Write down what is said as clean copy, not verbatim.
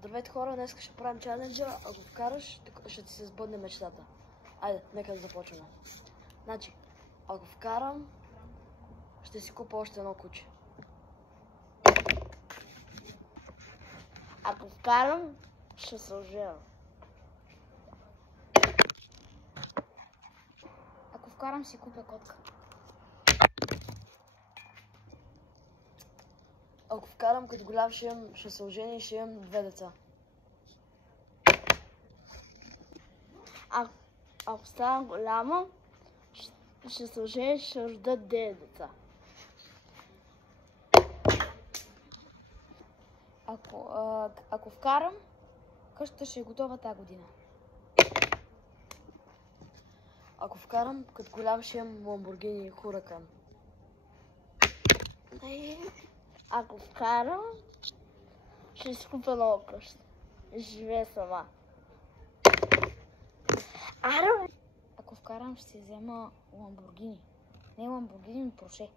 Здравейте хора, днес ще правим чаленджа. Ако вкараш, ще ти се сбъдне мечтата. Айде, нека да започваме. Значи, ако вкарам, ще си купа още едно куче. Ако вкарам, ще се ожена. Ако вкарам, си купя котка. Ако вкарам, като голям ще се ожени и ще имам 2 деца. Ако стана голяма, ще се ожени и ще рода 9 деца. Ако вкарам, къщата ще е готова тази година. Ако вкарам, като голям ще имам Ламборгини и Хуракан. Ако вкарам, ще си купя нова къща. Живея сама. Ако вкарам, ще си взема Ламборгини. Не Ламборгини, ми Порше.